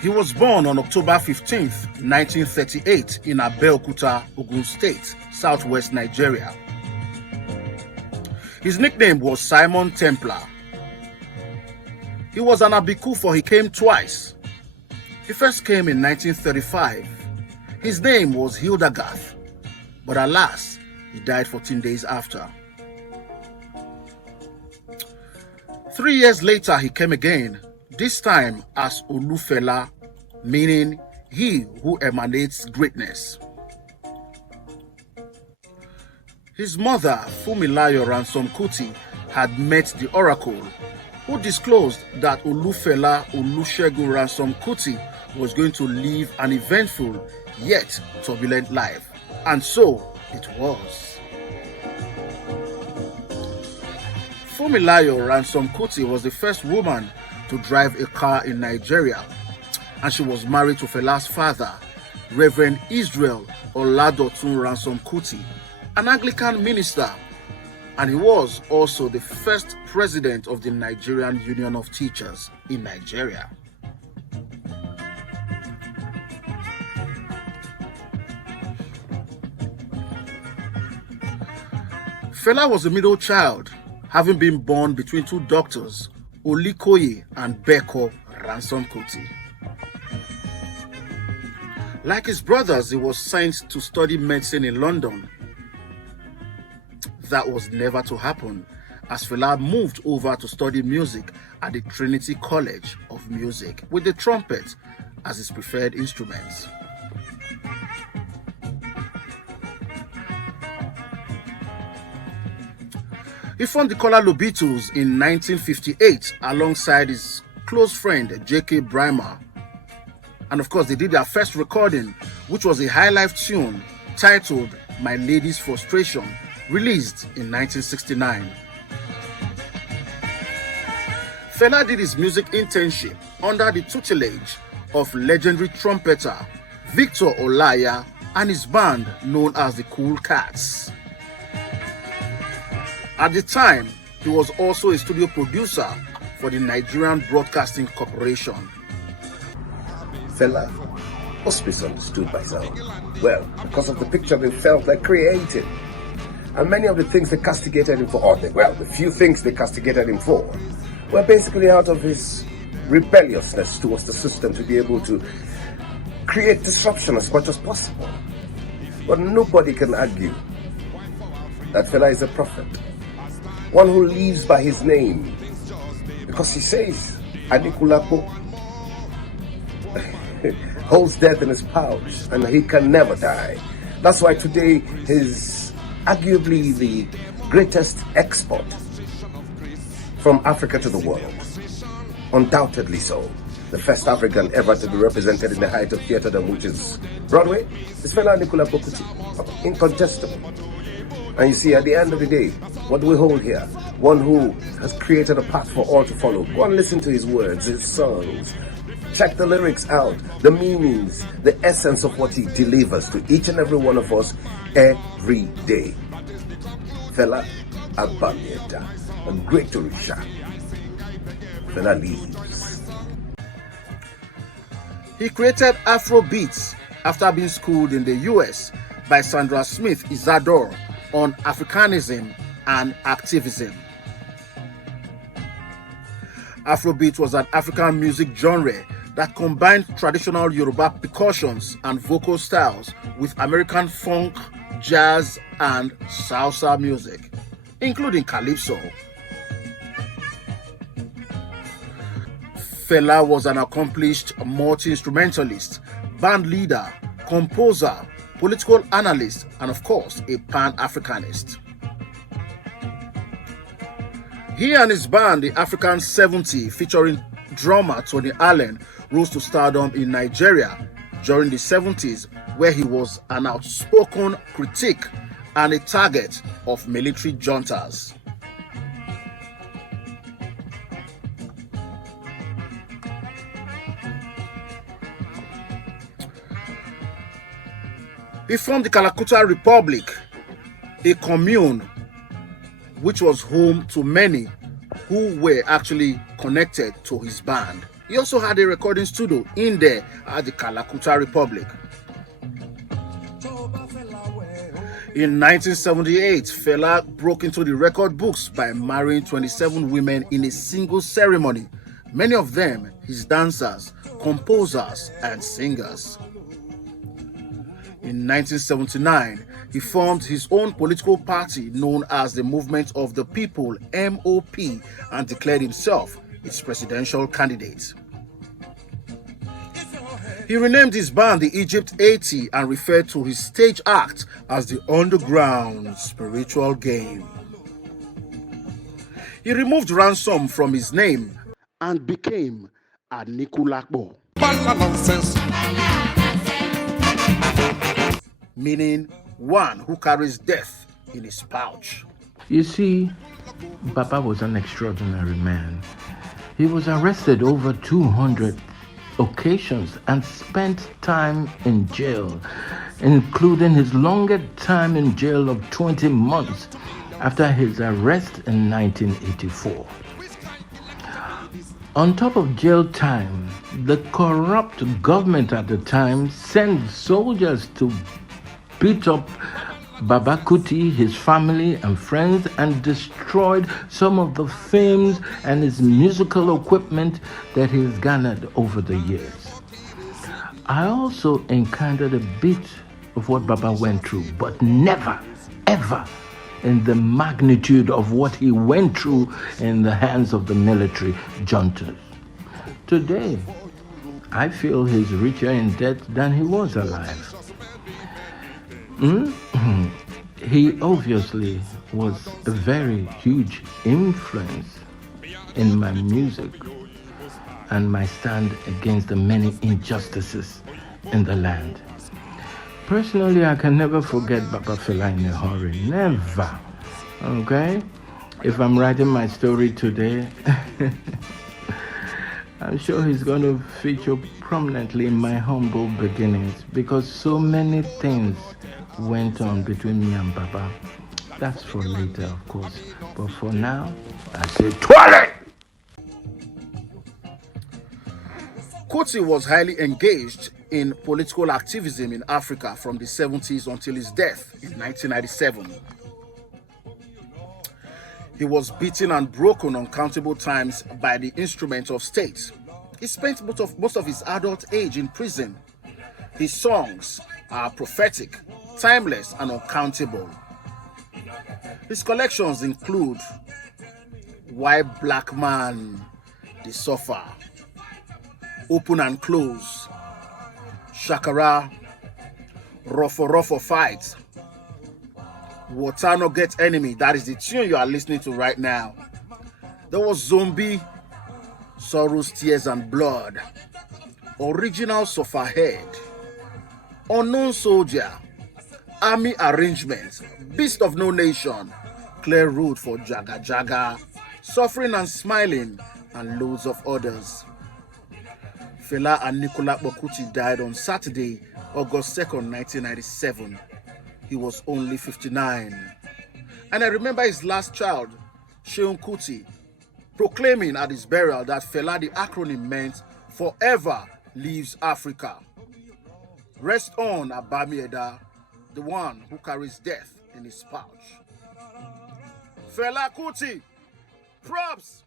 He was born on October 15th, 1938 in Abeokuta, Ogun State, southwest Nigeria. His nickname was Simon Templar. He was an Abiku for he came twice. He first came in 1935. His name was Hildegard, but alas, he died 14 days after. 3 years later, he came again, this time as Fela, meaning he who emanates greatness. His mother, Fumilayo Ransom Kuti, had met the oracle, who disclosed that Fela Olusegun Ransom Kuti was going to live an eventful yet turbulent life. And so it was. Fumilayo Ransom Kuti was the first woman to drive a car in Nigeria, and she was married to Fela's father, Reverend Israel Oladotun Ransom Kuti, an Anglican minister, and he was also the first president of the Nigerian Union of Teachers in Nigeria. Fela was a middle child, having been born between two doctors, Olikoye and Beko Ransom Kuti. Like his brothers, he was sent to study medicine in London. That was never to happen, as Fela moved over to study music at the Trinity College of Music with the trumpet as his preferred instrument. He formed the Kolalo Beatles in 1958 alongside his close friend J.K. Brymer. And of course, they did their first recording, which was a high-life tune titled My Lady's Frustration, released in 1969. Fela did his music internship under the tutelage of legendary trumpeter Victor Olaya and his band known as the Cool Cats. At the time, he was also a studio producer for the Nigerian Broadcasting Corporation. Fela must be misunderstood by some. Well, because of the picture they felt they created. And many of the things they castigated him for, the few things they castigated him for, were basically out of his rebelliousness towards the system to be able to create disruption as much as possible. But nobody can argue that Fela is a prophet. One who lives by his name, because he says Anikulapo holds death in his pouch and he can never die. That's why today he's arguably the greatest export from Africa to the world. Undoubtedly so. The first African ever to be represented in the height of theater, which is Broadway, is Fela Anikulapo Kuti. Incontestable. And you see, at the end of the day, what do we hold here? One who has created a path for all to follow. Go and listen to his words, his songs. Check the lyrics out, the meanings, the essence of what he delivers to each and every one of us every day. Fela Abamieta, a great Orisha. Fela lives. He created Afrobeat after being schooled in the US by Sandra Smith Isadore on Africanism and Activism. Afrobeat was an African music genre that combined traditional Yoruba percussions and vocal styles with American funk, jazz, and salsa music, including calypso. Fela was an accomplished multi-instrumentalist, band leader, composer, political analyst, and of course, a Pan-Africanist. He and his band, the African 70, featuring drummer Tony Allen, rose to stardom in Nigeria during the 70s, where he was an outspoken critic and a target of military juntas. He formed the Calcutta Republic, a commune which was home to many who were actually connected to his band, He also had a recording studio in there at the Kalakuta Republic. In 1978, Fela broke into the record books by marrying 27 women in a single ceremony, many of them his dancers, composers, and singers. In 1979, he formed his own political party known as the Movement of the People (MOP) and declared himself its presidential candidate. He renamed his band the Egypt 80 and referred to his stage act as the Underground Spiritual Game. He removed ransom from his name and became Anikulapo, meaning one who carries death in his pouch. You see, Baba was an extraordinary man. He was arrested over 200 occasions and spent time in jail, including his longest time in jail of 20 months after his arrest in 1984. On top of jail time, the corrupt government at the time sent soldiers to beat up Baba Kuti, his family and friends, and destroyed some of the films and his musical equipment that he's garnered over the years. I also encountered a bit of what Baba went through, but never, ever in the magnitude of what he went through in the hands of the military juntas. Today, I feel he's richer in debt than he was alive. He obviously was a very huge influence in my music and my stand against the many injustices in the land. Personally, I can never forget Baba Fela in a hurry. Never. Okay? If I'm writing my story today, I'm sure he's going to feature prominently in my humble beginnings because so many things went on between me and Baba. That's for later, of course. But for now, I say toilet! Kuti was highly engaged in political activism in Africa from the 70s until his death in 1997. He was beaten and broken uncountable times by the instruments of state. He spent most of his adult age in prison. His songs are prophetic, timeless, and uncountable. His collections include Why Black Man They Suffer, Open and Close, Shakara, Ruffo Fight, Water No Get Enemy, that is the tune you are listening to right now. There was Zombie, Sorrows, Tears and Blood, Original Sofa Head, Unknown Soldier, Army Arrangement, Beast of No Nation, Clear Road for Jaga Jaga, Suffering and Smiling, and loads of others. Fela Anikulapo Kuti died on Saturday, August 2nd, 1997. He was only 59. And I remember his last child, Sheun Kuti, proclaiming at his burial that Fela, the acronym meant Forever Leaves Africa. Rest on, Abamieda, the one who carries death in his pouch. Fela Kuti, props!